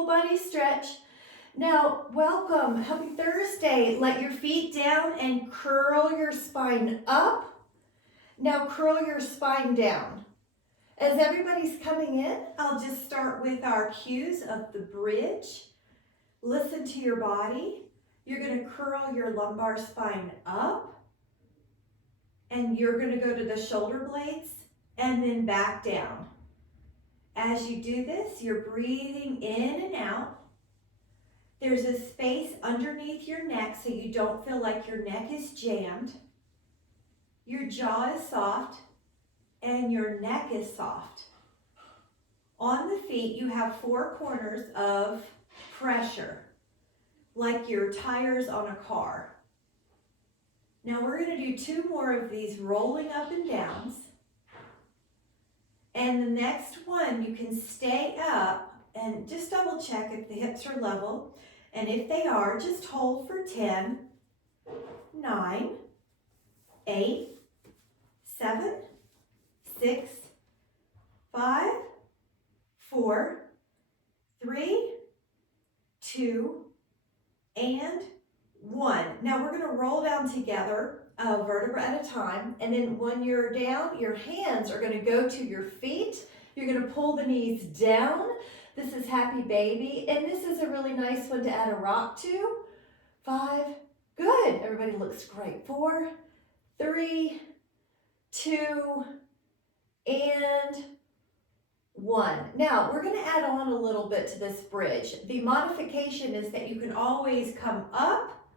full body stretch. Now, welcome. Happy Thursday. Let your feet down and curl your spine up. Now curl your spine down. As everybody's coming in, I'll just start with our cues of the bridge. Listen to your body. You're going to curl your lumbar spine up, and you're going to go to the shoulder blades and then back down. As you do this, you're breathing in and out. There's a space underneath your neck so you don't feel like your neck is jammed. Your jaw is soft and your neck is soft. On the feet, you have 4 corners of pressure, like your tires on a car. Now we're going to do 2 more of these rolling up and downs. And the next one, you can stay up and just double check if the hips are level. And if they are, just hold for 10, 9, 8, 7, 6, 5, 4, 3, 2, and 1. Now we're going to roll down together, a vertebra at a time, and then when you're down, your hands are going to go to your feet. You're going to pull the knees down. This is Happy Baby, and this is a really nice one to add a rock to. 5, good. Everybody looks great. 4, 3, 2, and 1. Now, we're going to add on a little bit to this bridge. The modification is that you can always come up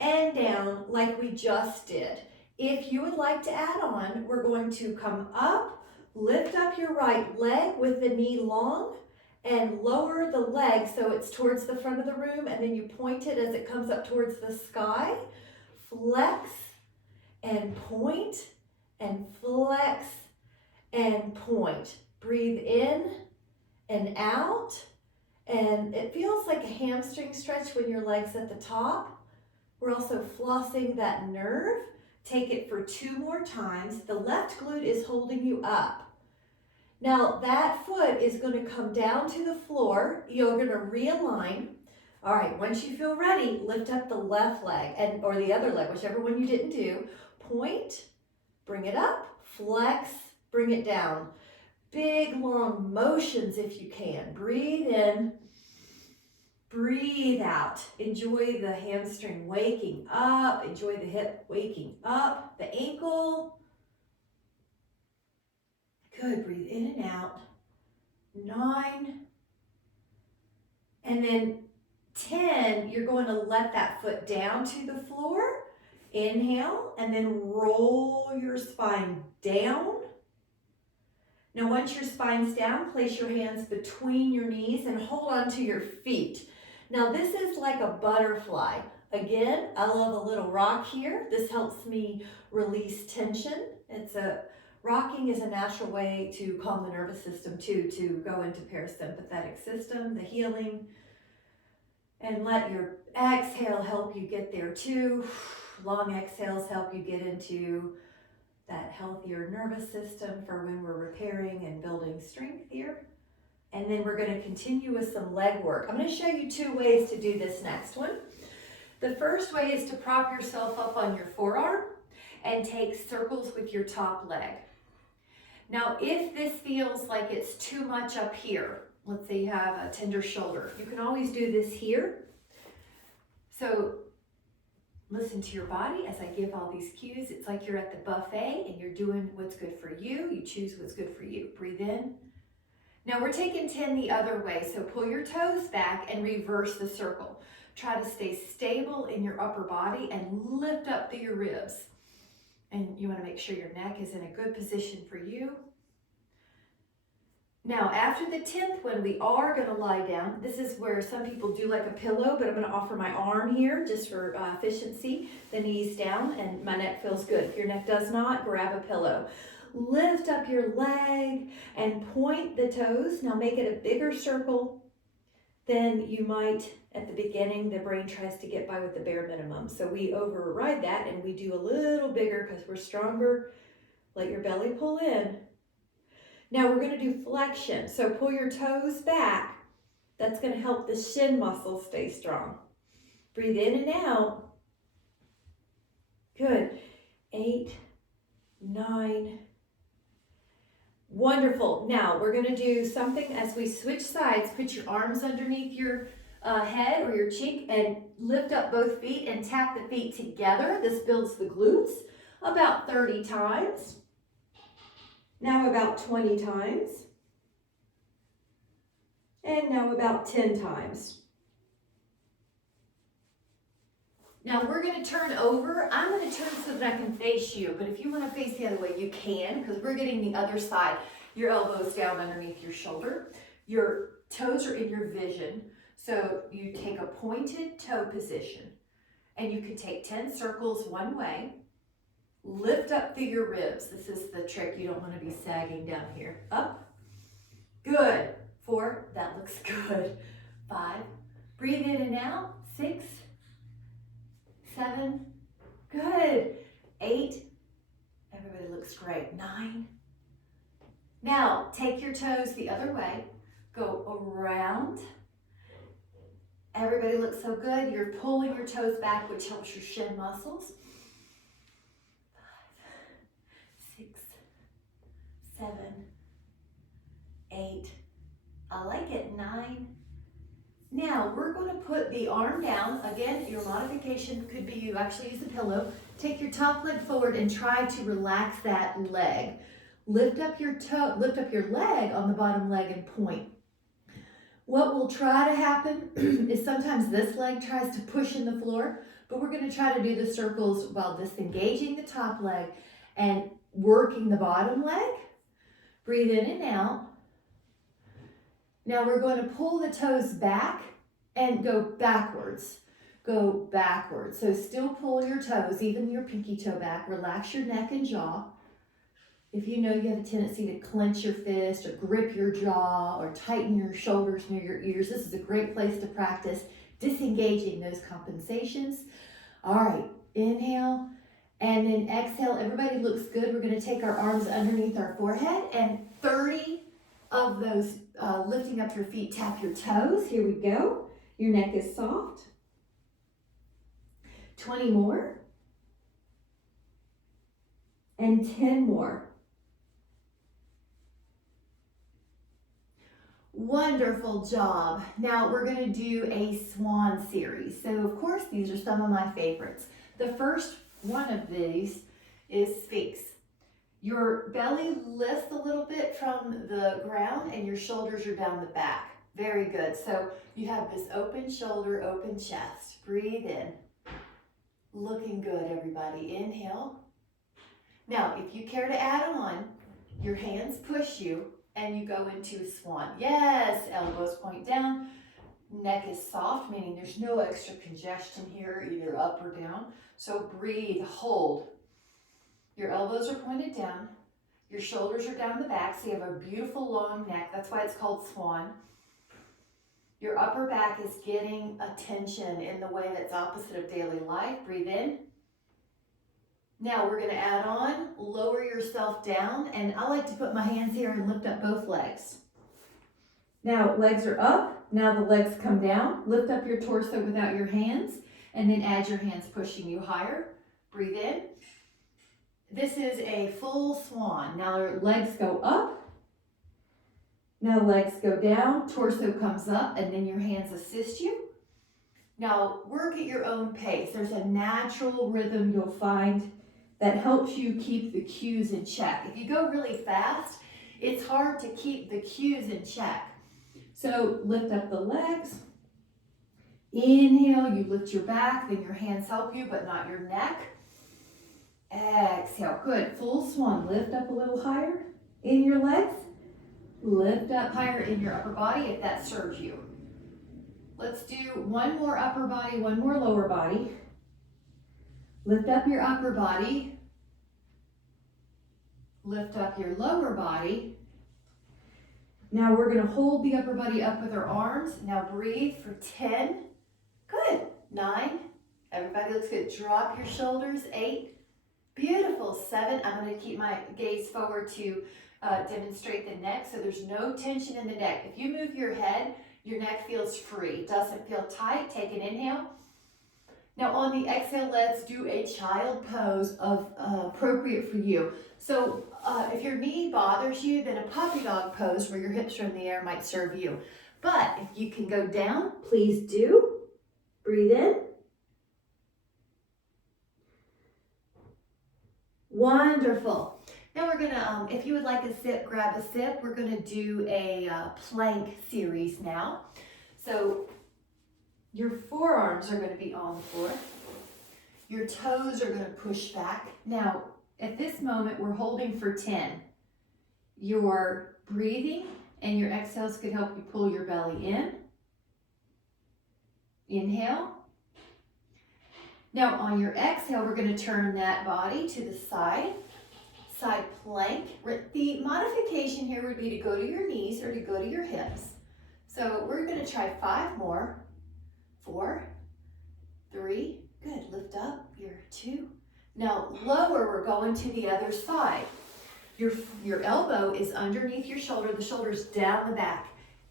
and down like we just did. If you would like to add on, we're going to come up, lift up your right leg with the knee long, and lower the leg so it's towards the front of the room, and then you point it as it comes up towards the sky. Flex and point, and flex and point. Breathe in and out, and it feels like a hamstring stretch when your leg's at the top. We're also flossing that nerve. Take it for 2 more times. The left glute is holding you up. Now that foot is going to come down to the floor. You're going to realign. All right, once you feel ready, lift up the left leg or the other leg, whichever one you didn't do. Point, bring it up, flex, bring it down. Big long motions if you can. Breathe in, breathe out. Enjoy the hamstring waking up. Enjoy the hip waking up. The ankle. Good, breathe in and out. 9. And then 10, you're going to let that foot down to the floor. Inhale, and then roll your spine down. Now, once your spine's down, place your hands between your knees and hold on to your feet. Now, this is like a butterfly. Again, I love a little rock here. This helps me release tension. Rocking is a natural way to calm the nervous system too, to go into parasympathetic system, the healing. And let your exhale help you get there too. Long exhales help you get into that healthier nervous system for when we're repairing and building strength here. And then we're going to continue with some leg work. I'm going to show you 2 ways to do this next one. The first way is to prop yourself up on your forearm and take circles with your top leg. Now, if this feels like it's too much up here, let's say you have a tender shoulder, you can always do this here. So listen to your body as I give all these cues. It's like you're at the buffet and you're doing what's good for you. You choose what's good for you. Breathe in. Now we're taking 10 the other way. So pull your toes back and reverse the circle. Try to stay stable in your upper body and lift up through your ribs. And you want to make sure your neck is in a good position for you. Now, after the 10th one, we are going to lie down. This is where some people do like a pillow, but I'm going to offer my arm here just for efficiency. The knees down and my neck feels good. If your neck does not, grab a pillow. Lift up your leg and point the toes. Now make it a bigger circle than you might at the beginning. The brain tries to get by with the bare minimum. So we override that and we do a little bigger because we're stronger. Let your belly pull in. Now we're going to do flexion. So pull your toes back. That's going to help the shin muscles stay strong. Breathe in and out. Good. 8, 9. Wonderful. Now we're going to do something as we switch sides. Put your arms underneath your head or your cheek and lift up both feet and tap the feet together. This builds the glutes about 30 times. Now about 20 times. And now about 10 times. Now we're going to turn over. I'm going to turn so that I can face you, but if you want to face the other way, you can, because we're getting the other side. Your elbows down underneath your shoulder. Your toes are in your vision, so you take a pointed toe position, and you can take 10 circles one way. Lift up through your ribs. This is the trick. You don't want to be sagging down here. Up. Good. 4. That looks good. 5. Breathe in and out. 6. 7, good. 8, everybody looks great. 9. Now, take your toes the other way. Go around. Everybody looks so good. You're pulling your toes back, which helps your shin muscles. 5, 6, 7, 8. I like it. 9. Now, we're going to put the arm down. Again, your modification could be you actually use a pillow. Take your top leg forward and try to relax that leg. Lift up your leg on the bottom leg and point. What will try to happen is sometimes this leg tries to push in the floor, but we're going to try to do the circles while disengaging the top leg and working the bottom leg. Breathe in and out. Now we're going to pull the toes back and go backwards. Go backwards. So still pull your toes, even your pinky toe back. Relax your neck and jaw. If you know you have a tendency to clench your fist or grip your jaw or tighten your shoulders near your ears, this is a great place to practice disengaging those compensations. All right, inhale and then exhale. Everybody looks good. We're going to take our arms underneath our forehead and 30 of those lifting up your feet, tap your toes. Here we go. Your neck is soft. 20 more. And 10 more. Wonderful job. Now we're going to do a swan series. So of course these are some of my favorites. The first one of these is Sphinx. Your belly lifts a little bit from the ground and your shoulders are down the back. Very good. So you have this open shoulder, open chest. Breathe in. Looking good, everybody. Inhale. Now, if you care to add on, your hands push you and you go into swan. Yes, elbows point down. Neck is soft, meaning there's no extra congestion here, either up or down. So breathe, hold. Your elbows are pointed down. Your shoulders are down the back, so you have a beautiful long neck. That's why it's called swan. Your upper back is getting attention in the way that's opposite of daily life. Breathe in. Now we're going to add on, lower yourself down, and I like to put my hands here and lift up both legs. Now legs are up, now the legs come down. Lift up your torso without your hands, and then add your hands pushing you higher. Breathe in. This is a full swan. Now your legs go up, now legs go down, torso comes up, and then your hands assist you. Now work at your own pace. There's a natural rhythm you'll find that helps you keep the cues in check. If you go really fast, it's hard to keep the cues in check. So lift up the legs. Inhale, you lift your back, then your hands help you, but not your neck. Exhale, good. Full swan, lift up a little higher in your legs. Lift up higher in your upper body if that serves you. Let's do one more upper body, one more lower body. Lift up your upper body. Lift up your lower body. Now we're going to hold the upper body up with our arms. Now breathe for 10. Good. 9. Everybody looks good. Drop your shoulders. 8. Beautiful. 7. I'm going to keep my gaze forward to demonstrate the neck, so there's no tension in the neck. If you move your head, Your neck feels free, doesn't feel tight. Take an inhale. Now on the exhale, let's do a child pose of appropriate for you. So if your knee bothers you, then a puppy dog pose where your hips are in the air might serve you. But if you can go down, please do. Breathe in. Wonderful. Now we're gonna, if you would like a sip, grab a sip. We're gonna do a plank series now. So your forearms are gonna be on the floor. Your toes are gonna push back. Now, at this moment, we're holding for 10. Your breathing and your exhales could help you pull your belly in. Inhale. Now on your exhale, we're gonna turn that body to the side plank. The modification here would be to go to your knees or to go to your hips. So we're gonna try 5 more. 4, 3, good, lift up, your 2. Now lower, we're going to the other side. Your elbow is underneath your shoulder, the shoulder's down the back.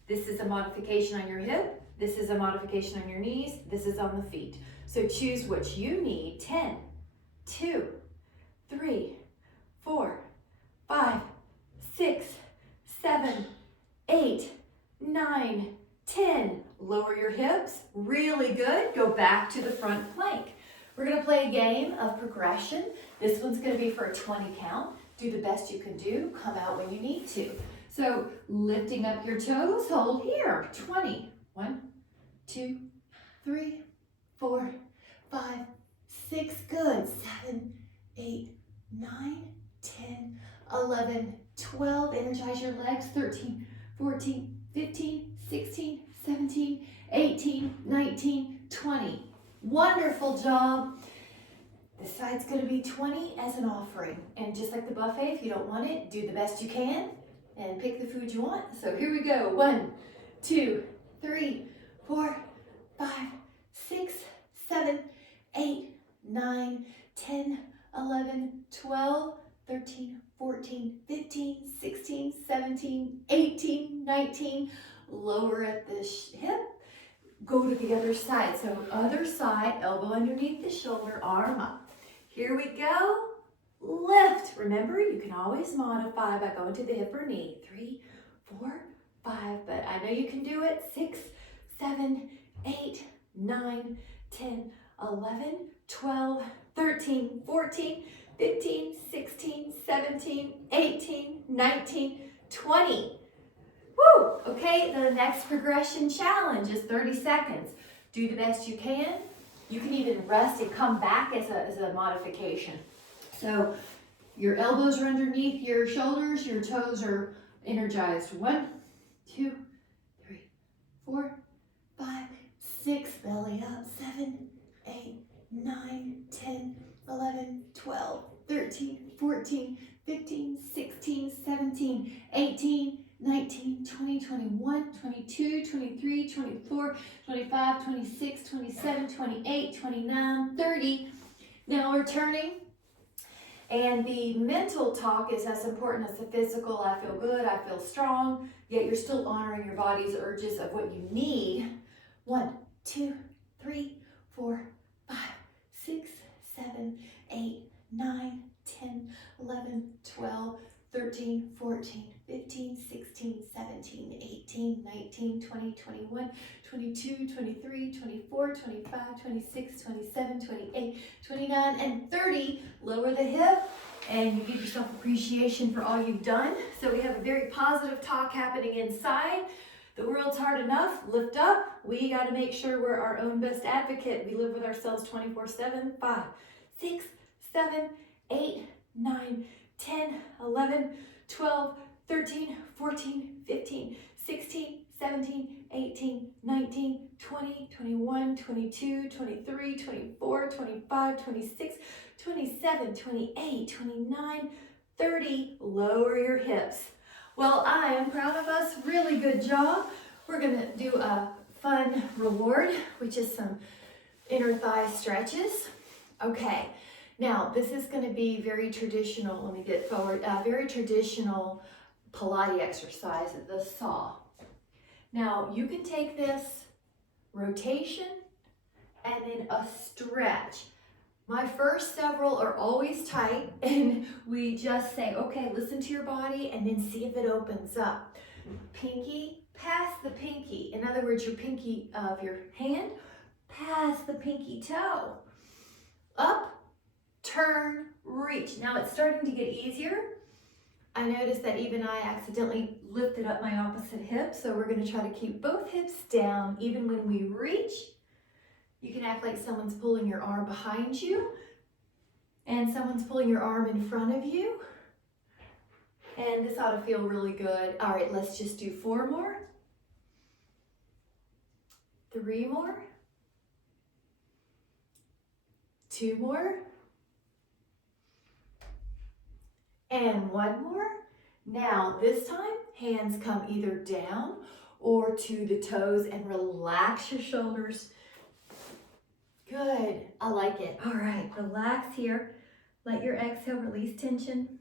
This is a modification on your hip, this is a modification on your knees, this is on the feet. So choose what you need. 10, 2, 3, 4, 5, 6, 7, 8, 9, 10. Lower your hips, really good. Go back to the front plank. We're gonna play a game of progression. This one's gonna be for a 20 count. Do the best you can do, come out when you need to. So lifting up your toes, hold here, 20. 1, 2, 3, 4, 5, 6, good. 7, 8, 9, 10, 11, 12. Energize your legs. 13, 14, 15, 16, 17, 18, 19, 20. Wonderful job. This side's going to be 20 as an offering. And just like the buffet, if you don't want it, do the best you can and pick the food you want. So here we go. 1, 2, 3, 4, 5, 6, 7, 8, 9, 10, 11, 12, 13, 14, 15, 16, 17, 18, 19. Lower at the hip. Go to the other side. So other side, elbow underneath the shoulder, arm up. Here we go. Lift. Remember, you can always modify by going to the hip or knee. 3, 4, 5, but I know you can do it. 6, 7, 8, 9, 10, 11, 12, 13, 14, 15, 16, 17, 18, 19, 20. Woo! Okay, the next progression challenge is 30 seconds. Do the best you can. You can even rest and come back as a modification. So your elbows are underneath your shoulders, your toes are energized. 1, 2, 3, 4, 5, 6, belly up. 7, 8, 9, 10, 11, 12, 13, 14, 15, 16, 17, 18, 19, 20, 21, 22, 23, 24, 25, 26, 27, 28, 29, 30. Now we're turning. And the mental talk is as important as the physical. I feel good, I feel strong, yet you're still honoring your body's urges of what you need. 1, 2, 3, 4, 5, 6, 7, 8, 9, 10, 11, 12, 13, 14, 15, 16, 17, 18, 19, 20, 21, 22, 23, 24, 25, 26, 27, 28, 29, and 30. Lower the hip and you give yourself appreciation for all you've done. So we have a very positive talk happening inside. The world's hard enough. Lift up. We got to make sure we're our own best advocate. We live with ourselves 24/7. 5, 6, 7, 8, 9, 10, 11, 12, 13, 14, 15, 16, 17, 18, 19, 20, 21, 22, 23, 24, 25, 26, 27, 28, 29, 30. Lower your hips. Well, I am proud of us. Really good job. We're going to do a fun reward, which is some inner thigh stretches. Okay. Now, this is going to be very traditional. Let me get forward. Very traditional Pilates exercise, the saw. Now you can take this rotation and then a stretch. My first several are always tight, and we just say, okay, listen to your body and then see if it opens up. Pinky, past the pinky. In other words, your pinky of your hand, past the pinky toe. Up, turn, reach. Now it's starting to get easier. I noticed that even I accidentally lifted up my opposite hip, so we're going to try to keep both hips down even when we reach. You can act like someone's pulling your arm behind you and someone's pulling your arm in front of you. And this ought to feel really good. All right, let's just do 4 more. 3 more. 2 more. And 1 more. Now, this time, hands come either down or to the toes and relax your shoulders. Good, I like it. All right, relax here. Let your exhale release tension.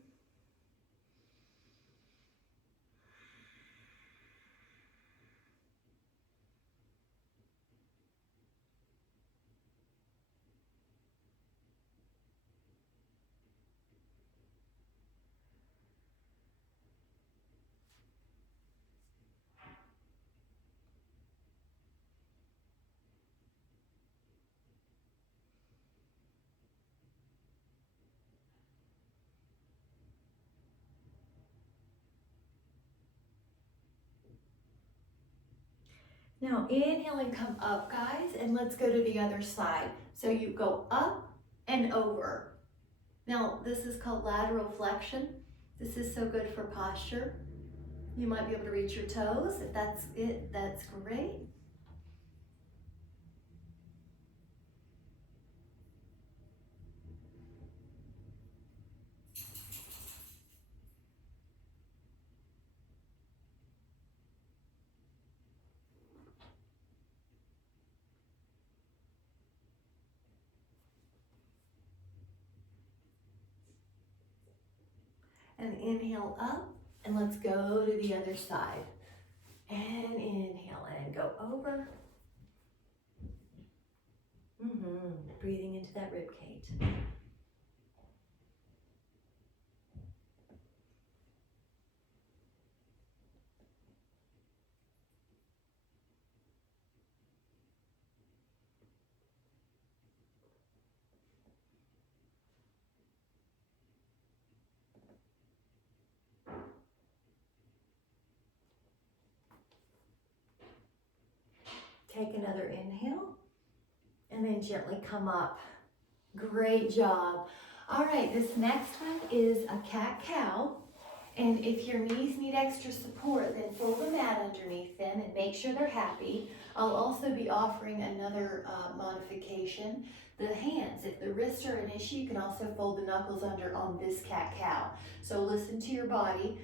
Now inhale and come up, guys, and let's go to the other side. So you go up and over. Now this is called lateral flexion. This is so good for posture. You might be able to reach your toes. If that's it, that's great. And inhale up, and let's go to the other side. And inhale and go over. Breathing into that rib cage. Take another inhale, and then gently come up. Great job. All right, this next one is a cat-cow. And if your knees need extra support, then fold the mat underneath them and make sure they're happy. I'll also be offering another modification. The hands, if the wrists are an issue, you can also fold the knuckles under on this cat-cow. So listen to your body.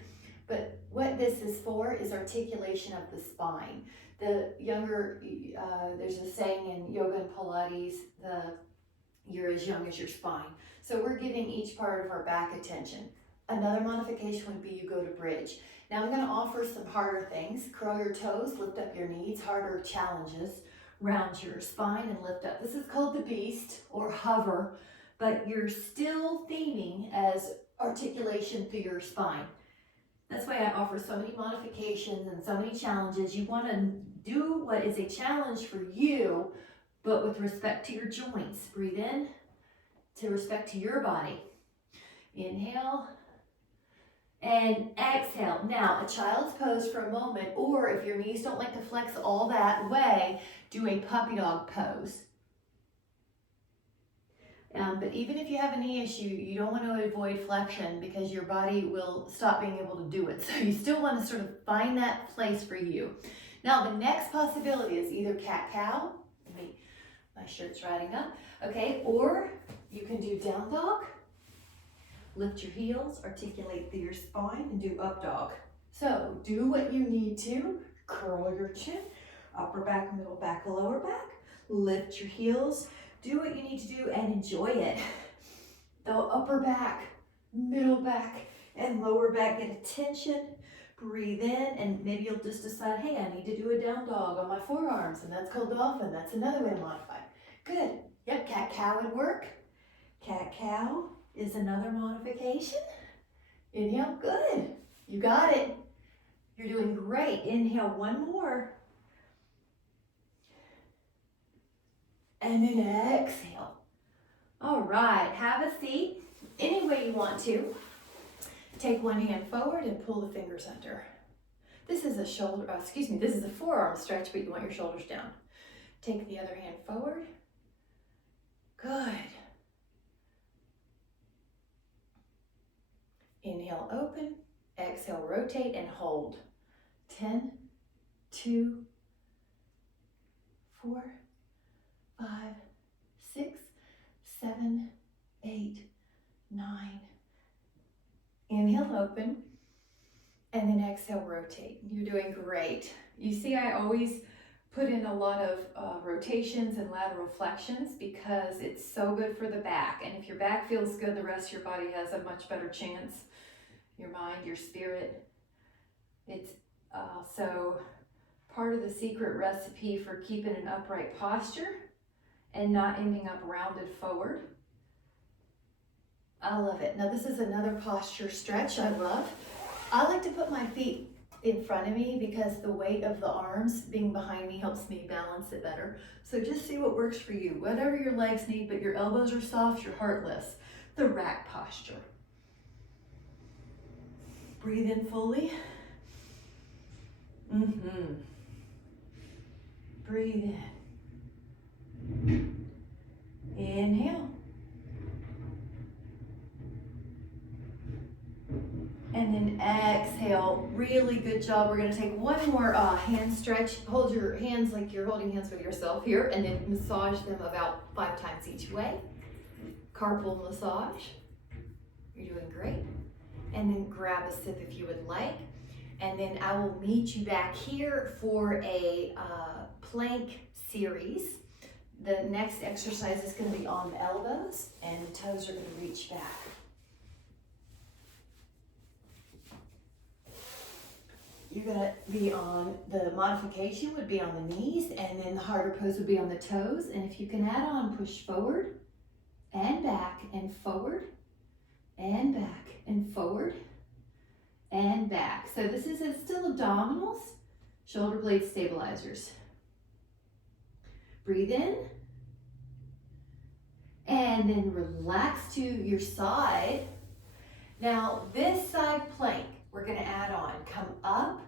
But what this is for is articulation of the spine. The younger, there's a saying in yoga and Pilates, you're as young as your spine. So we're giving each part of our back attention. Another modification would be you go to bridge. Now I'm going to offer some harder things. Curl your toes, lift up your knees, harder challenges. Round your spine and lift up. This is called the beast or hover, but you're still theming as articulation through your spine. That's why I offer so many modifications and so many challenges. You want to do what is a challenge for you, but with respect to your joints. Breathe in to respect to your body. Inhale and exhale. Now, a child's pose for a moment, or if your knees don't like to flex all that way, do a puppy dog pose. But even if you have a knee issue, you don't want to avoid flexion because your body will stop being able to do it. So you still want to sort of find that place for you. Now the next possibility is either cat-cow. My shirt's riding up. Okay, or you can do down dog. Lift your heels, articulate through your spine, and do up dog. So do what you need to. Curl your chin, upper back, middle back, lower back. Lift your heels. Do what you need to do and enjoy it. The upper back, middle back, and lower back get attention. Breathe in, and maybe you'll just decide, hey, I need to do a down dog on my forearms, and that's called dolphin. That's another way to modify. Good. Yep, cat-cow would work. Cat-cow is another modification. Inhale, good. You got it. You're doing great. Inhale, one more. And then exhale. All right, have a seat any way you want to. Take one hand forward and pull the fingers under. This is a shoulder, this is a forearm stretch, but you want your shoulders down. Take the other hand forward. Good. Inhale, open. Exhale, rotate and hold. 10, 2, 4, 5, 6, 7, 8, 9. Inhale, open, and then exhale, rotate. You're doing great. You see, I always put in a lot of rotations and lateral flexions because it's so good for the back. And if your back feels good, the rest of your body has a much better chance. Your mind, your spirit. It's also part of the secret recipe for keeping an upright posture and not ending up rounded forward. I love it. Now this is another posture stretch I love. I like to put my feet in front of me because the weight of the arms being behind me helps me balance it better. So just see what works for you. Whatever your legs need, but your elbows are soft, you're heartless. The rack posture. Breathe in fully. Breathe in. Inhale. And then exhale. Really good job. We're going to take one more hand stretch. Hold your hands like you're holding hands with yourself here, and then massage them about 5 times each way. Carpal massage. You're doing great. And then grab a sip if you would like. And then I will meet you back here for a plank series. The next exercise is going to be on the elbows, and the toes are going to reach back. You're going to be on, the modification would be on the knees, and then the harder pose would be on the toes. And if you can add on, push forward and back and forward and back and forward and back. So this is still abdominals, shoulder blade stabilizers. Breathe in and then relax to your side. Now this side plank, we're going to add on, come up.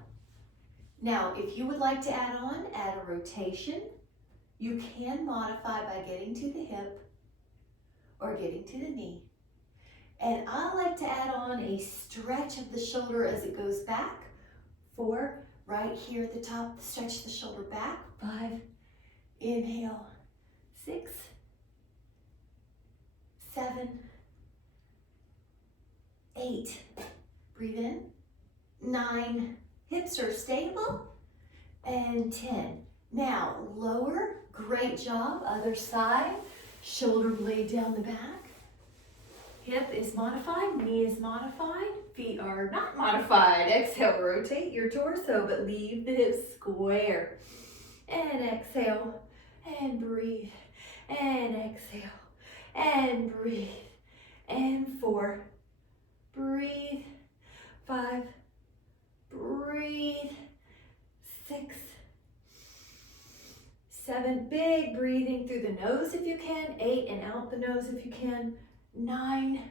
Now if you would like to add on, add a rotation. You can modify by getting to the hip or getting to the knee. And I like to add on a stretch of the shoulder as it goes back. 4, right here at the top, stretch the shoulder back. 5, inhale. 6, 7, 8, breathe in. 9, hips are stable. And 10. Now lower, great job, other side. Shoulder blade down the back. Hip is modified, knee is modified, feet are not modified. Exhale, rotate your torso, but leave the hips square. And exhale, and breathe, and exhale, and breathe, and 4, breathe, 5, breathe, 6, 7, big breathing through the nose if you can, 8, and out the nose if you can, 9,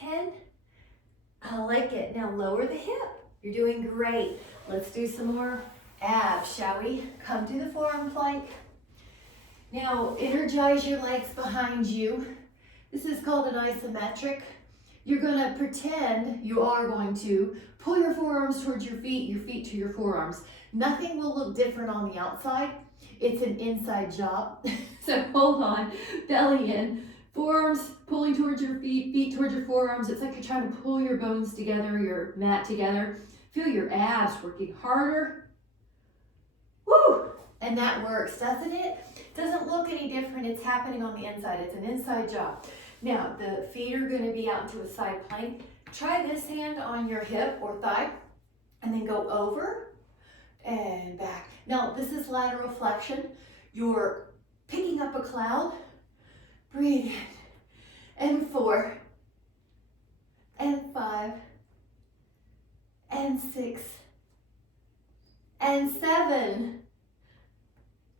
10. I like it. Now lower the hip. You're doing great. Let's do some more abs, shall we? Come to the forearm plank. Now energize your legs behind you. This is called an isometric. You're going to pretend you are going to pull your forearms towards your feet to your forearms. Nothing will look different on the outside. It's an inside job. So hold on, belly in, forearms pulling towards your feet, feet towards your forearms. It's like you're trying to pull your bones together, your mat together. Feel your abs working harder. Woo! And that works, doesn't it? Doesn't look any different. It's happening on the inside. It's an inside job. Now, the feet are going to be out into a side plank. Try this hand on your hip or thigh, and then go over and back. Now, this is lateral flexion. You're picking up a cloud. Breathe in. And 4, and 5, and 6, and 7,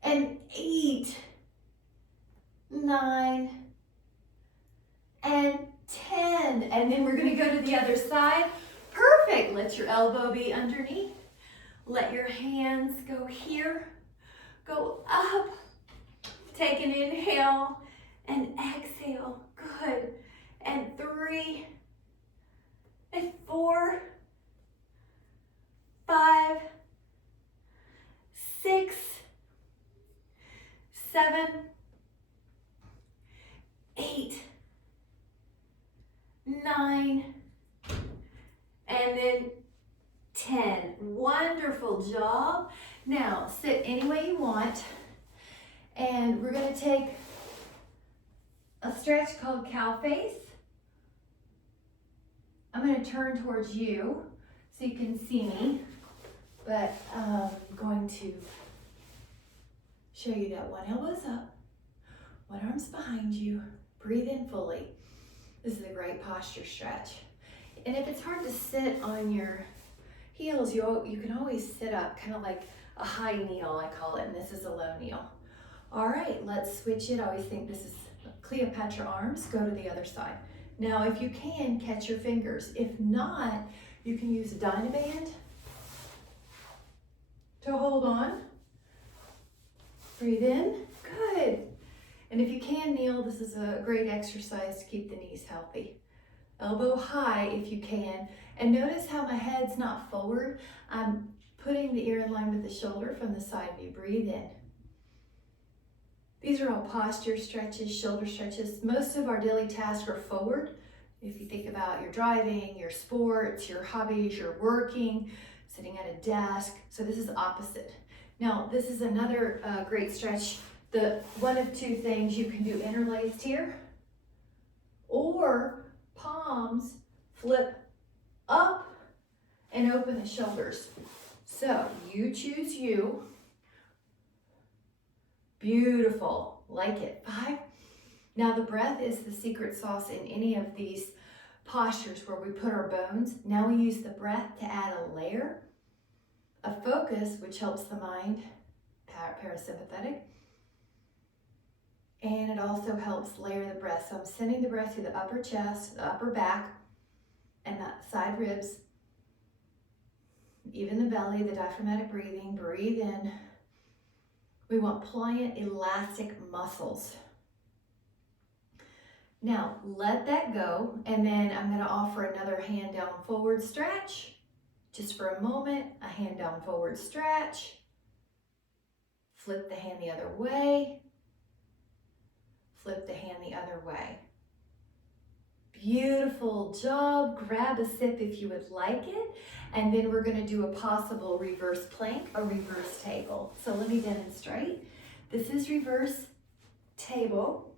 and 8, 9, and 10. And then we're gonna go to the other side. Perfect. Let your elbow be underneath. Let your hands go here. Go up. Take an inhale and exhale. Good. And 3, and 4, 5, 6, 7, 8, 9, and then 10. Wonderful job. Now sit any way you want, and we're going to take a stretch called cow face. I'm going to turn towards you so you can see me, but I'm going to show you that one elbow's up, one arm's behind you. Breathe in fully. This is a great posture stretch. And if it's hard to sit on your heels, you can always sit up, kind of like a high kneel, I call it, and this is a low kneel. All right, let's switch it. I always think this is Cleopatra arms. Go to the other side. Now, if you can, catch your fingers. If not, you can use a Dynaband to hold on. Breathe in. Good. And if you can kneel, this is a great exercise to keep the knees healthy. Elbow high if you can. And notice how my head's not forward. I'm putting the ear in line with the shoulder from the side view. Breathe in. These are all posture stretches, shoulder stretches. Most of our daily tasks are forward. If you think about your driving, your sports, your hobbies, your working, sitting at a desk. So this is opposite. Now, this is another great stretch. The one of two things, you can do interlaced here, or palms flip up and open the shoulders. So you choose you. Beautiful, like it. 5. Now the breath is the secret sauce in any of these postures where we put our bones. Now we use the breath to add a layer, a focus, which helps the mind, parasympathetic, and it also helps layer the breath. So I'm sending the breath through the upper chest, the upper back, and the side ribs, even the belly, the diaphragmatic breathing. Breathe in. We want pliant, elastic muscles. Now, let that go, and then I'm going to offer another hand down forward stretch. Just for a moment, a hand down forward stretch. Flip the hand the other way. Flip the hand the other way. Beautiful job. Grab a sip if you would like it. And then we're going to do a possible reverse plank or reverse table. So let me demonstrate. This is reverse table.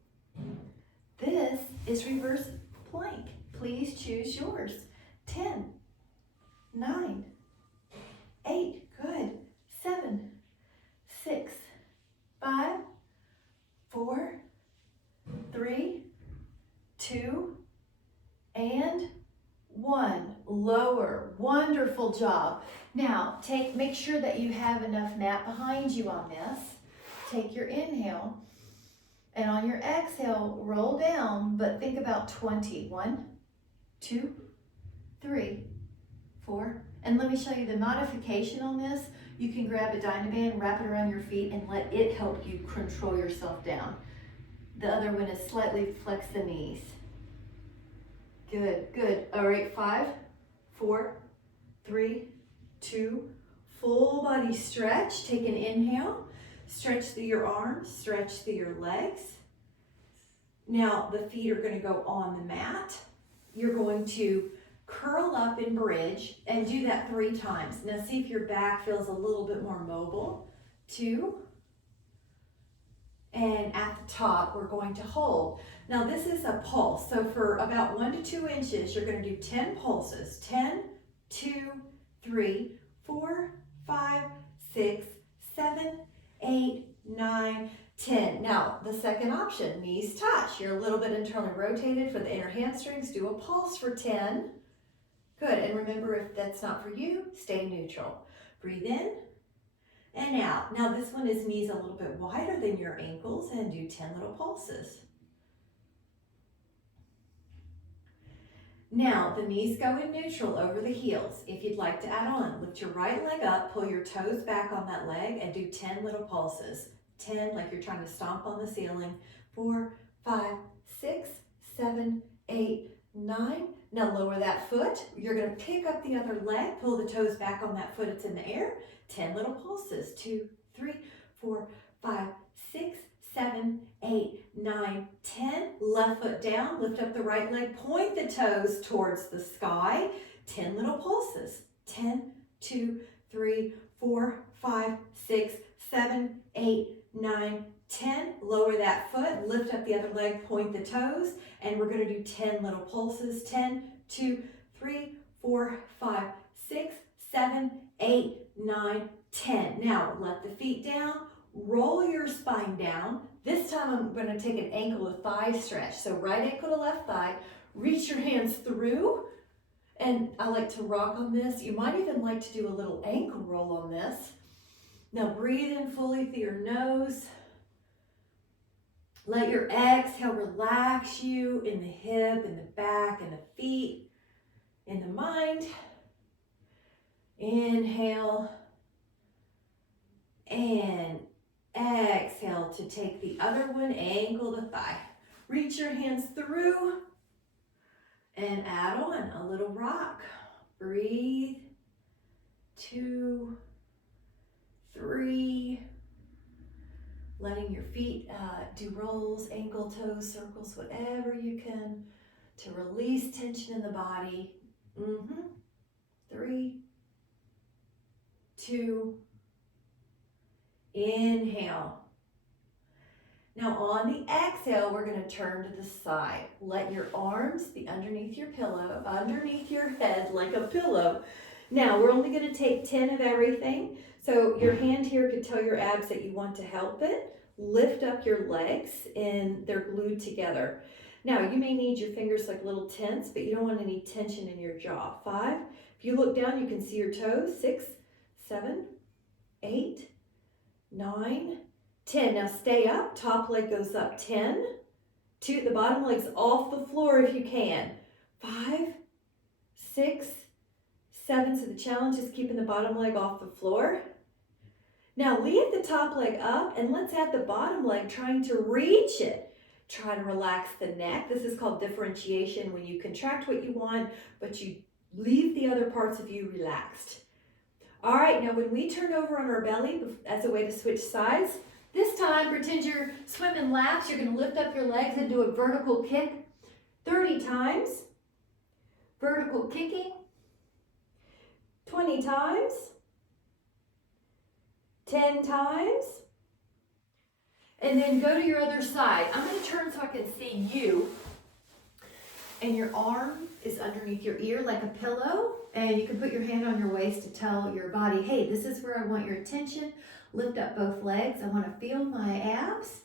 This is reverse plank. Please choose yours. 10, 9, 8, good. 7, 6, 5, 4, 3, 2, and 1. Lower. Wonderful job. Now, make sure that you have enough mat behind you on this. Take your inhale, and on your exhale, roll down, but think about 20. 1, 2, 3, 4. And let me show you the modification on this. You can grab a Dynaband, wrap it around your feet, and let it help you control yourself down. The other one is slightly flex the knees. Good, good. All right, 5, 4, 3, 2, full body stretch. Take an inhale. Stretch through your arms, stretch through your legs. Now the feet are going to go on the mat. You're going to curl up in bridge and do that 3 times. Now see if your back feels a little bit more mobile. 2, And at the top, we're going to hold. Now this is a pulse. So for about 1 to 2 inches, you're going to do 10 pulses. 10, 2, 3, 4, 5, 6, 7, 8, 9, 10. Now, the second option, knees touch. You're a little bit internally rotated for the inner hamstrings. Do a pulse for 10. Good, and remember, if that's not for you, stay neutral. Breathe in and out. Now, this one is knees a little bit wider than your ankles, and do 10 little pulses. Now, the knees go in neutral over the heels. If you'd like to add on, lift your right leg up, pull your toes back on that leg, and do 10 little pulses. 10, like you're trying to stomp on the ceiling. 4, 5, 6, 7, 8, 9. Now lower that foot. You're going to pick up the other leg, pull the toes back on that foot. It's in the air. 10 little pulses. 2, 3, 4, 5, 6, 7, 8, 9, 10. Left foot down, lift up the right leg, point the toes towards the sky. 10 little pulses. 10, 2, 3, 4, 5, 6, 7, 8, 9, 10. Lower that foot, lift up the other leg, point the toes, and we're going to do 10 little pulses. 10, 2, 3, 4, 5, 6, 7, 8, 9, 10. Now let the feet down, roll your spine down. This time I'm going to take an ankle to thigh stretch. So right ankle to left thigh, reach your hands through, and I like to rock on this. You might even like to do a little ankle roll on this. Now breathe in fully through your nose. Let your exhale relax you in the hip, in the back, in the feet, in the mind. Inhale and exhale to take the other one, ankle to thigh. Reach your hands through and add on a little rock. Breathe. 2, 3. Letting your feet do rolls, ankle, toes, circles, whatever you can to release tension in the body. 3, 2, inhale. Now on the exhale, we're going to turn to the side. Let your arms be underneath your pillow, underneath your head like a pillow. Now we're only going to take 10 of everything. So your hand here could tell your abs that you want to help it. Lift up your legs and they're glued together. Now you may need your fingers like little tents, but you don't want any tension in your jaw. 5. If you look down, you can see your toes. 6, 7, 8, 9, 10. Now stay up. Top leg goes up. 10. 2. The bottom leg's off the floor if you can. 5, 6, 7. So the challenge is keeping the bottom leg off the floor. Now leave the top leg up and let's add the bottom leg trying to reach it. Try to relax the neck. This is called differentiation, when you contract what you want, but you leave the other parts of you relaxed. All right, now when we turn over on our belly as a way to switch sides, this time pretend you're swimming laps. You're going to lift up your legs and do a vertical kick 30 times. Vertical kicking 20 times. 10 times. And then go to your other side. I'm going to turn so I can see you. And your arm is underneath your ear like a pillow. And you can put your hand on your waist to tell your body, hey, this is where I want your attention. Lift up both legs. I want to feel my abs,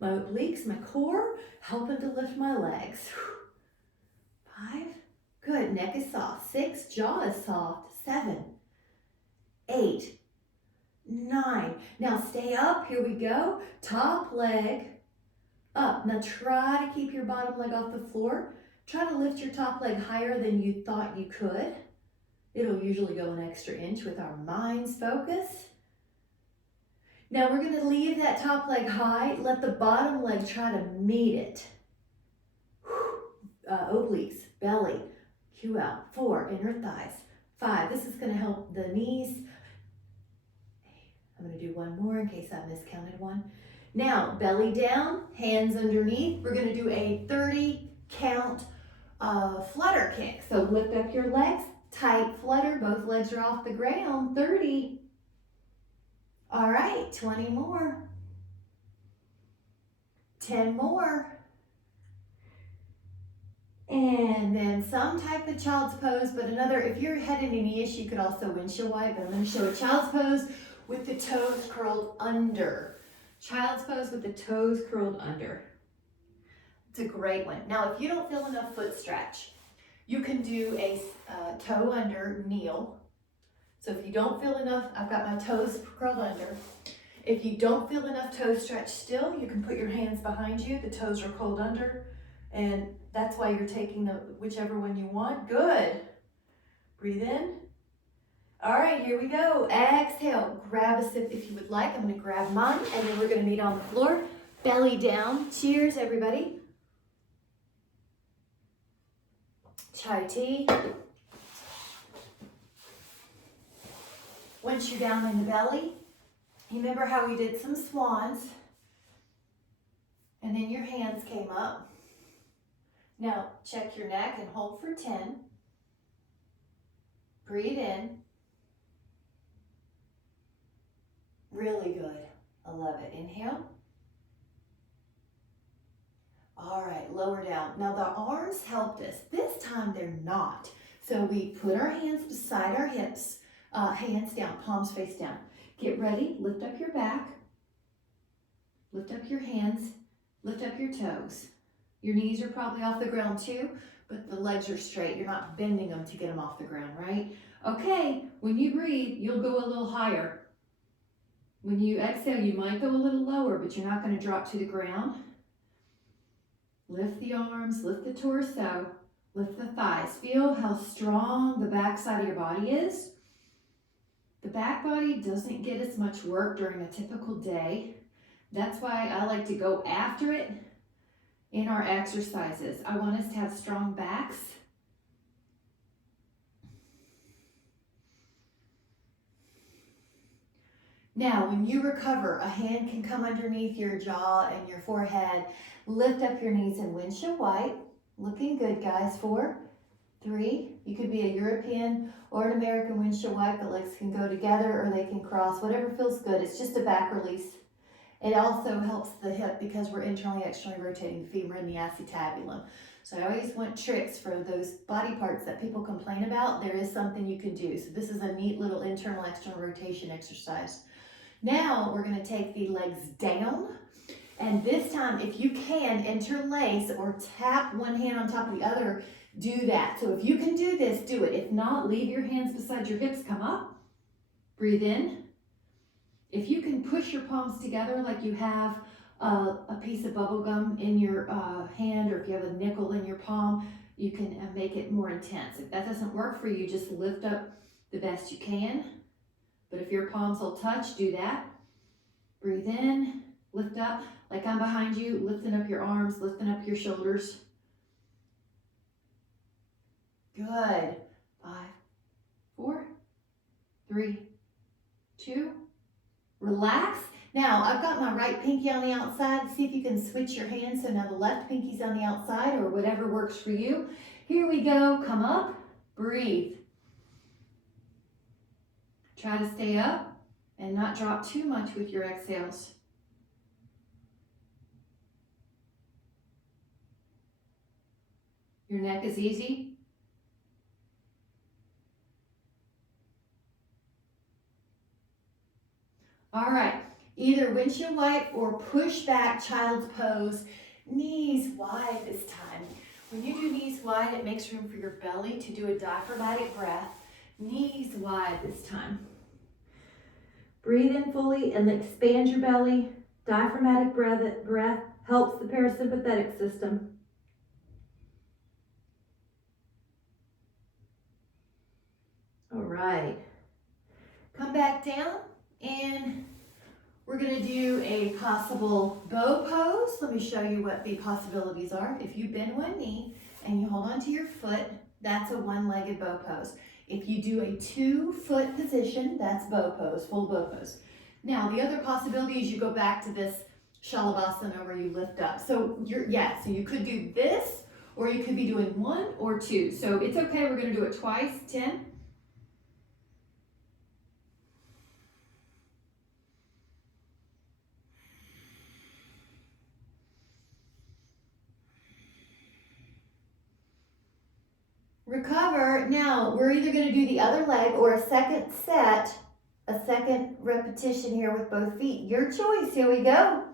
my obliques, my core, helping to lift my legs. 5. Good. Neck is soft. 6. Jaw is soft. 7. 8. 9. Now stay up. Here we go. Top leg up. Now try to keep your bottom leg off the floor. Try to lift your top leg higher than you thought you could. It'll usually go an extra inch with our mind's focus. Now we're going to leave that top leg high. Let the bottom leg try to meet it. Obliques, belly, Q out. 4, inner thighs. 5, this is going to help the knees. I'm going to do one more in case I miscounted one. Now, belly down, hands underneath. We're going to do a 30 count flutter kick. So lift up your legs, tight flutter. Both legs are off the ground. 30. All right, 20 more. 10 more. And then some type of child's pose, but another, if you're had any knee issue, you could also windshield wipe, but I'm gonna show a child's pose with the toes curled under. Child's pose with the toes curled under. It's a great one. Now, if you don't feel enough foot stretch, you can do a toe under kneel. So if you don't feel enough, I've got my toes curled under. If you don't feel enough toe stretch still, you can put your hands behind you. The toes are curled under. And that's why you're taking whichever one you want. Good. Breathe in. All right, here we go. Exhale. Grab a sip if you would like. I'm going to grab mine, and then we're going to meet on the floor. Belly down. Cheers, everybody. Chai tea. Once you're down in the belly, remember how we did some swans, and then your hands came up. Now, check your neck and hold for 10. Breathe in. Really good. I love it. Inhale. All right, lower down. Now, the arms helped us. This time, they're not. So we put our hands beside our hips, hands down, palms face down. Get ready. Lift up your back. Lift up your hands. Lift up your toes. Your knees are probably off the ground too, but the legs are straight. You're not bending them to get them off the ground, right? Okay, when you breathe, you'll go a little higher. When you exhale, you might go a little lower, but you're not going to drop to the ground. Lift the arms, lift the torso, lift the thighs. Feel how strong the back side of your body is. The back body doesn't get as much work during a typical day. That's why I like to go after it in our exercises. I want us to have strong backs. Now, when you recover, a hand can come underneath your jaw and your forehead. Lift up your knees and windshield wipe. Looking good, guys. 4, 3. You could be a European or an American windshield wipe. The legs can go together or they can cross, whatever feels good. It's just a back release. It also helps the hip because we're internally, externally rotating the femur and the acetabulum. So I always want tricks for those body parts that people complain about. There is something you can do. So this is a neat little internal, external rotation exercise. Now we're going to take the legs down. And this time, if you can, interlace or tap one hand on top of the other, do that. So if you can do this, do it. If not, leave your hands beside your hips, come up. Breathe in. If you can push your palms together like you have a piece of bubble gum in your hand, or if you have a nickel in your palm, you can make it more intense. If that doesn't work for you, just lift up the best you can. But if your palms will touch, do that. Breathe in, lift up, like I'm behind you, lifting up your arms, lifting up your shoulders. Good. 5, 4, 3, 2, relax. Now, I've got my right pinky on the outside. See if you can switch your hands. So now the left pinky's on the outside, or whatever works for you. Here we go. Come up. Breathe. Try to stay up and not drop too much with your exhales. Your neck is easy. All right, either windshield wipe or push back child's pose, knees wide this time. When you do knees wide, it makes room for your belly to do a diaphragmatic breath. Knees wide this time. Breathe in fully and expand your belly. Diaphragmatic breath helps the parasympathetic system. All right. Come back down and we're going to do a possible bow pose. Let me show you what the possibilities are. If you bend one knee and you hold onto your foot, that's a one-legged bow pose. If you do a 2-foot position, that's bow pose, full bow pose. Now, the other possibility is you go back to this Shalabhasana where you lift up. So so you could do this, or you could be doing 1 or 2. So it's okay, we're gonna do it twice. 10. Recover. Now, we're either going to do the other leg or a second set, a second repetition here with both feet. Your choice. Here we go.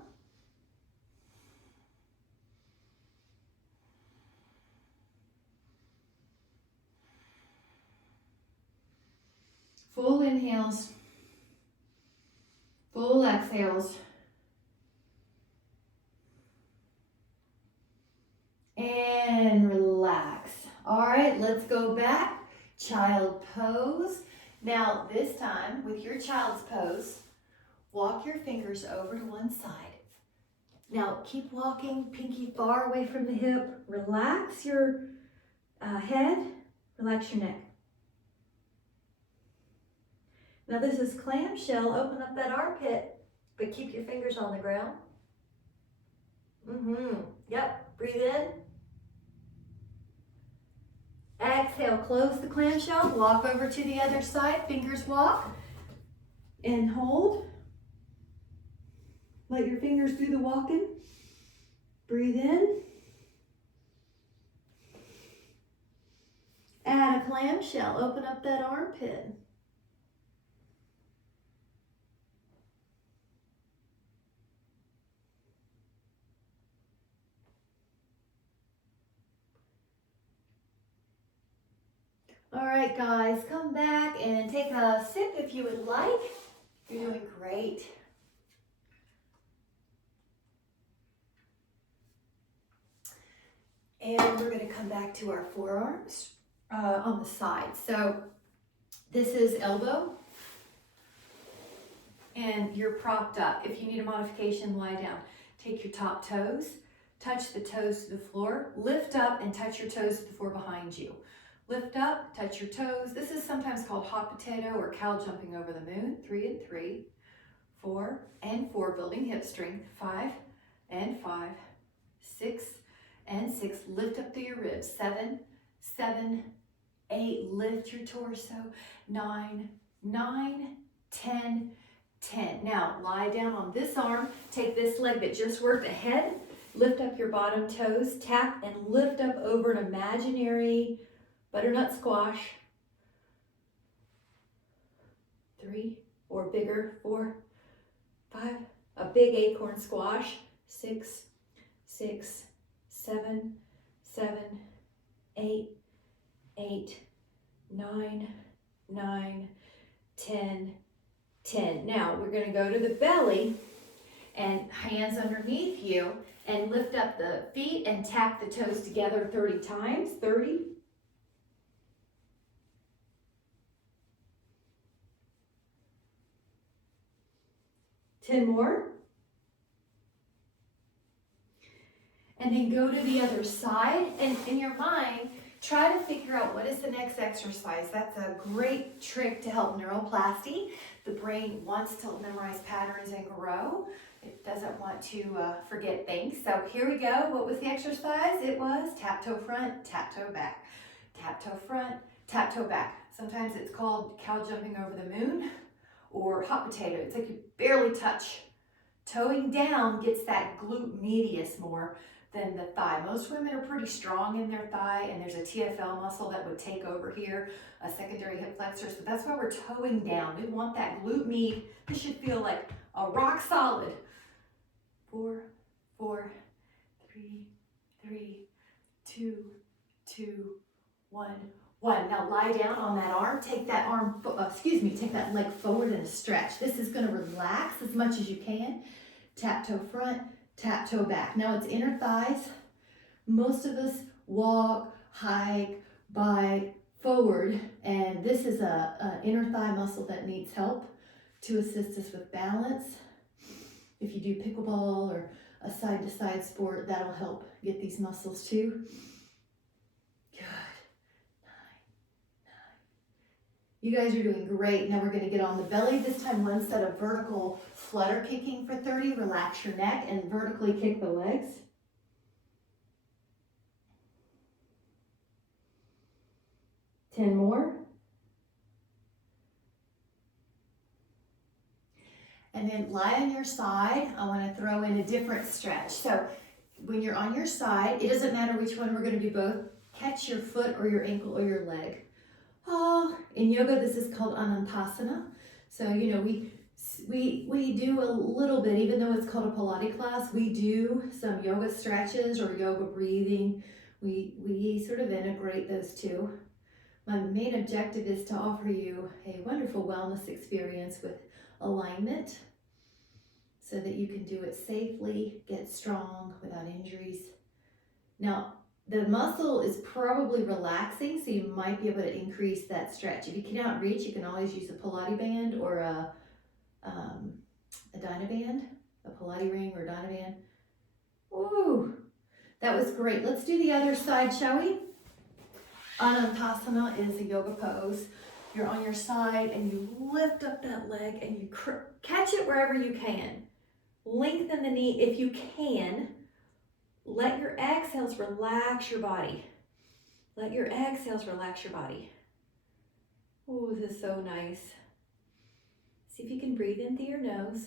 Full inhales, full exhales, and relax. All right, let's go back. Child pose. Now, this time, with your child's pose, walk your fingers over to one side. Now, keep walking, pinky far away from the hip. Relax your head, relax your neck. Now this is clamshell. Open up that armpit, but keep your fingers on the ground. Yep, breathe in. Exhale, close the clamshell. Walk over to the other side, fingers walk. And hold. Let your fingers do the walking. Breathe in. Add a clamshell, open up that armpit. All right, guys, come back and take a sip if you would like. You're doing great. And we're going to come back to our forearms on the side. So this is elbow, and you're propped up. If you need a modification, lie down. Take your top toes, touch the toes to the floor, lift up and touch your toes to the floor behind you. Lift up, touch your toes. This is sometimes called hot potato or cow jumping over the moon. 3 and 3, 4 and 4, building hip strength. 5 and 5, 6 and 6. Lift up through your ribs. 7, 7, 8. Lift your torso. 9, 9, 10, 10. Now lie down on this arm. Take this leg that just worked ahead. Lift up your bottom toes. Tap and lift up over an imaginary butternut squash. 3, or bigger. 4, 5. A big acorn squash. 6, 6, 7, 7, 8, 8, 9, 9, 10, 10. Now we're going to go to the belly and hands underneath you and lift up the feet and tap the toes together 30 times. 30. 10 more. And then go to the other side, and in your mind, try to figure out what is the next exercise. That's a great trick to help neuroplasty. The brain wants to memorize patterns and grow. It doesn't want to forget things. So here we go. What was the exercise? It was tap toe front, tap toe back. Tap toe front, tap toe back. Sometimes it's called cow jumping over the moon or hot potato. It's like you barely touch. Toeing down gets that glute medius more than the thigh. Most women are pretty strong in their thigh, and there's a TFL muscle that would take over here, a secondary hip flexor. So that's why we're toeing down. We want that glute med. This should feel like a rock solid. 4, 4, 3, 3, 2, 2, 1, 1. Now lie down on that arm. Take that arm, take that leg forward in a stretch. This is going to relax as much as you can. Tap toe front, tap toe back. Now it's inner thighs. Most of us walk, hike, bike forward, and this is a inner thigh muscle that needs help to assist us with balance. If you do pickleball or a side-to-side sport, that'll help get these muscles too. Good. 9, 9. You guys are doing great. Now we're going to get on the belly. This time one set of vertical flutter kicking for 30. Relax your neck and vertically kick the legs. Ten more. And then lie on your side. I want to throw in a different stretch. So when you're on your side, it doesn't matter which one, we're going to do both. catch your foot or your ankle or your leg. In yoga, this is called Anantasana. So, you know, we do a little bit, even though it's called a Pilates class, we do some yoga stretches or yoga breathing. We sort of integrate those two. My main objective is to offer you a wonderful wellness experience with alignment so that you can do it safely, get strong without injuries. Now, the muscle is probably relaxing, so you might be able to increase that stretch. If you cannot reach, you can always use a Pilates band or a Dynaband, a Pilates ring or Dynaband. Woo! That was great. Let's do the other side, shall we? Anantasana is a yoga pose. You're on your side and you lift up that leg and you catch it wherever you can. Lengthen the knee if you can. Let your exhales relax your body. Let your exhales relax your body. Oh, this is so nice. See if you can breathe in through your nose.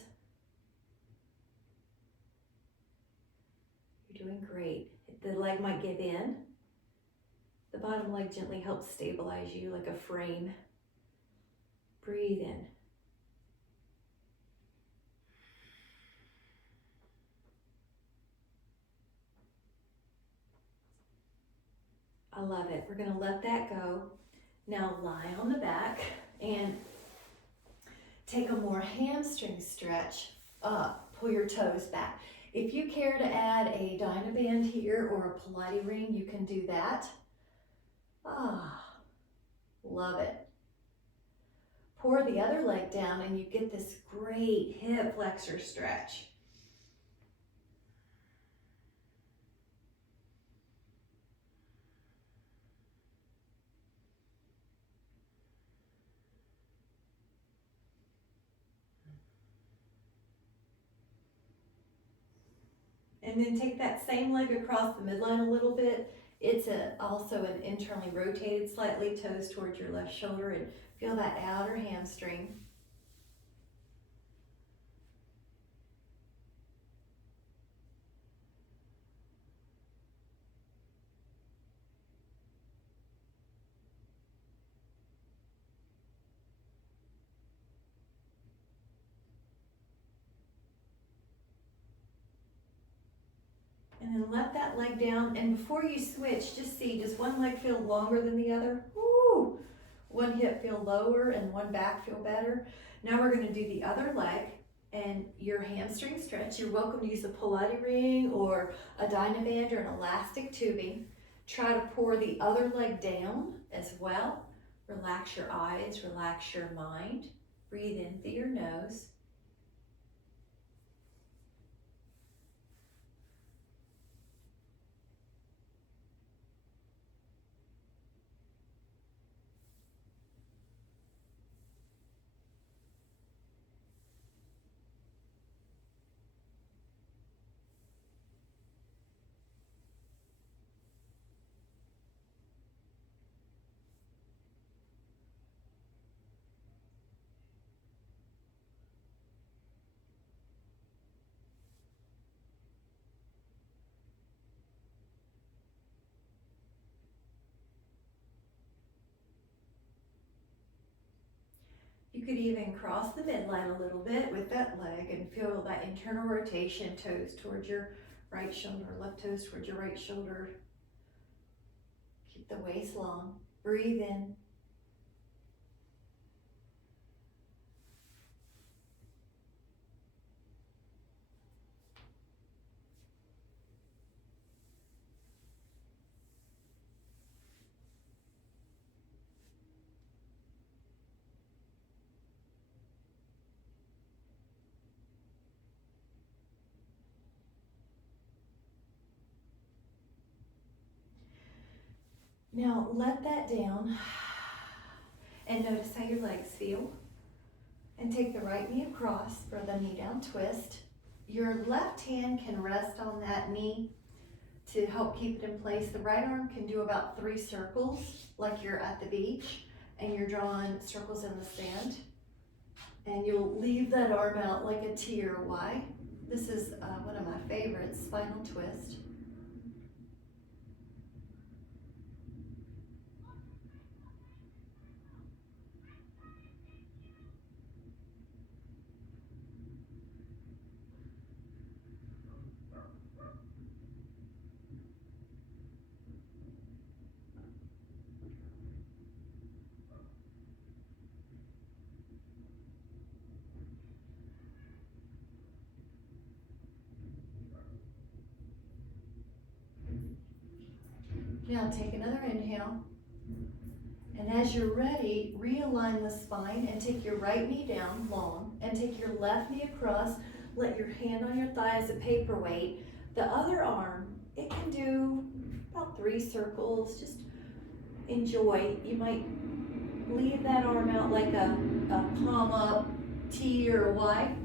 You're doing great. The leg might give in. The bottom leg gently helps stabilize you like a frame. Breathe in. I love it. We're going to let that go. Now lie on the back and take a more hamstring stretch up. Pull your toes back. If you care to add a Dynaband here or a Pilates ring, you can do that. Love it. Pour the other leg down and you get this great hip flexor stretch. And then take that same leg across the midline a little bit. It's also an internally rotated slightly, toes towards your left shoulder, and feel that outer hamstring. And then let that leg down, and before you switch, just see, does one leg feel longer than the other? Woo! One hip feel lower and one back feel better. Now we're going to do the other leg and your hamstring stretch. You're welcome to use a Pilates ring or a Dynaband or an elastic tubing. Try to pour the other leg down as well. Relax your eyes, relax your mind. Breathe in through your nose. You could even cross the midline a little bit with that leg and feel that internal rotation, toes towards your right shoulder, left toes towards your right shoulder. Keep the waist long. Breathe in. Now let that down and notice how your legs feel. And take the right knee across for the knee down twist. Your left hand can rest on that knee to help keep it in place. The right arm can do about 3 circles like you're at the beach and you're drawing circles in the sand. And you'll leave that arm out like a T or a Y. This is one of my favorites, spinal twist. Now take another inhale. And as you're ready, realign the spine and take your right knee down long and take your left knee across. Let your hand on your thigh as a paperweight. The other arm, it can do about 3 circles. Just enjoy. You might leave that arm out like a palm up T or a Y.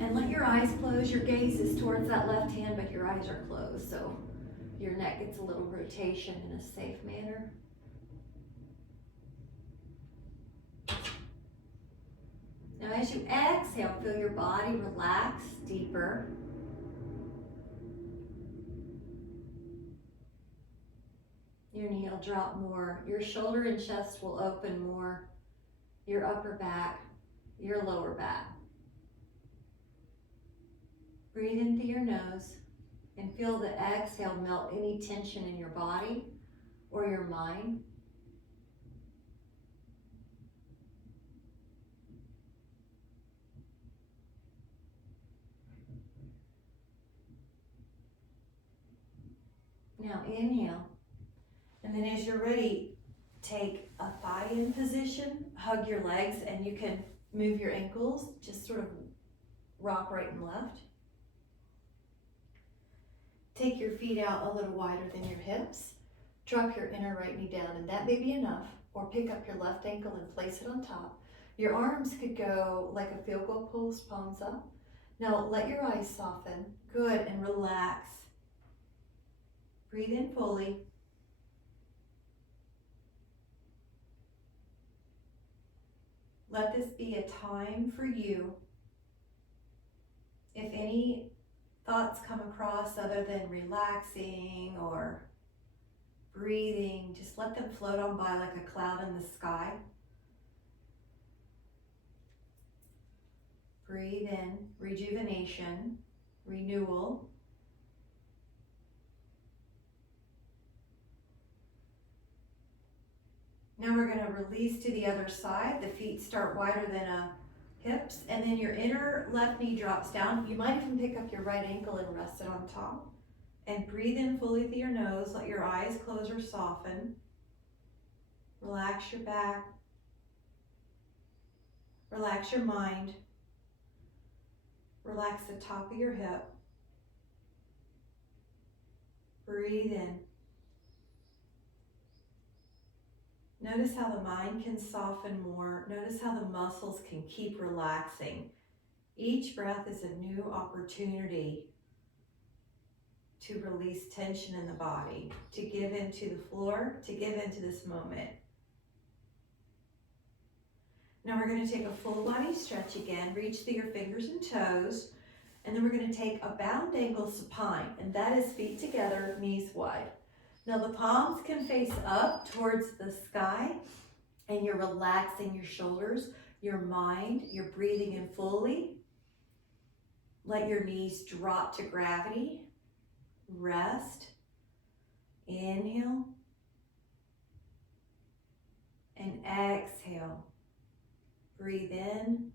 And let your eyes close. Your gaze is towards that left hand, but your eyes are closed. So your neck gets a little rotation in a safe manner. Now as you exhale, feel your body relax deeper. Your knee will drop more. Your shoulder and chest will open more. Your upper back, your lower back. Breathe in through your nose and feel the exhale melt any tension in your body or your mind. Now inhale, and then as you're ready, take a thigh in position, hug your legs, and you can move your ankles, just sort of rock right and left. Take your feet out a little wider than your hips. Drop your inner right knee down, and that may be enough, or pick up your left ankle and place it on top. Your arms could go like a field goal post, palms up. Now let your eyes soften. Good, and relax. Breathe in fully. Let this be a time for you. If any thoughts come across other than relaxing or breathing, just let them float on by like a cloud in the sky. Breathe in, rejuvenation, renewal. Now we're going to release to the other side. The feet start wider than hips, and then your inner left knee drops down. You might even pick up your right ankle and rest it on top. And breathe in fully through your nose. Let your eyes close or soften. Relax your back. Relax your mind. Relax the top of your hip. Breathe in. Notice how the mind can soften more. Notice how the muscles can keep relaxing. Each breath is a new opportunity to release tension in the body, to give into the floor, to give into this moment. Now we're going to take a full body stretch again. Reach through your fingers and toes. And then we're going to take a bound angle supine, and that is feet together, knees wide. Now the palms can face up towards the sky, and you're relaxing your shoulders, your mind, you're breathing in fully. Let your knees drop to gravity. Rest. Inhale. And exhale. Breathe in.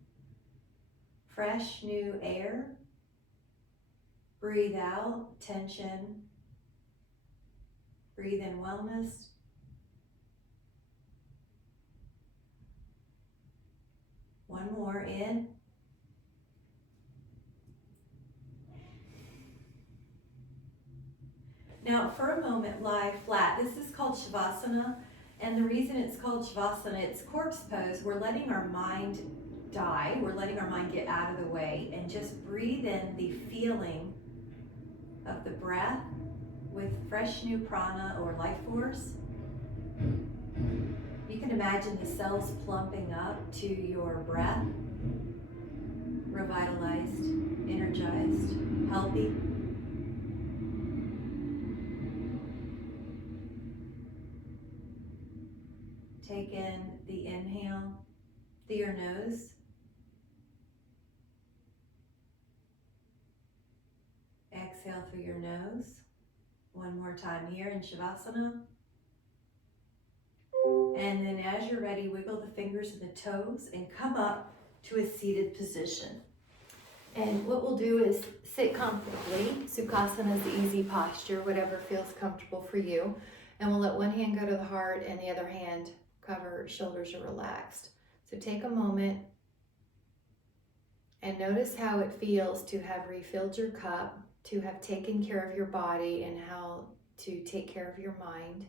Fresh new air. Breathe out tension. Breathe in wellness. One more in. Now for a moment, lie flat. This is called Shavasana, and the reason it's called Shavasana, it's corpse pose. We're letting our mind die. We're letting our mind get out of the way and just breathe in the feeling of the breath with fresh new prana or life force. You can imagine the cells plumping up to your breath, revitalized, energized, healthy. Take in the inhale through your nose. Exhale through your nose. One more time here in Shavasana. And then as you're ready, wiggle the fingers and the toes and come up to a seated position. And what we'll do is sit comfortably. Sukhasana is the easy posture, whatever feels comfortable for you. And we'll let one hand go to the heart and the other hand cover, shoulders are relaxed. So take a moment and notice how it feels to have refilled your cup, to have taken care of your body, and how to take care of your mind.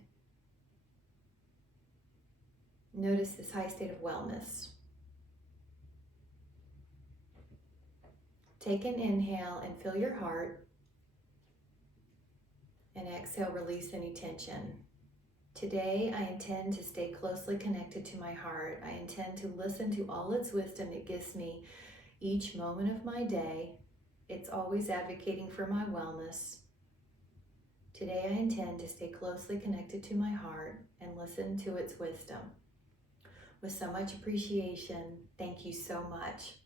Notice this high state of wellness. Take an inhale and fill your heart. And exhale, release any tension. Today, I intend to stay closely connected to my heart. I intend to listen to all its wisdom it gives me each moment of my day. It's always advocating for my wellness. Today, I intend to stay closely connected to my heart and listen to its wisdom. With so much appreciation, thank you so much.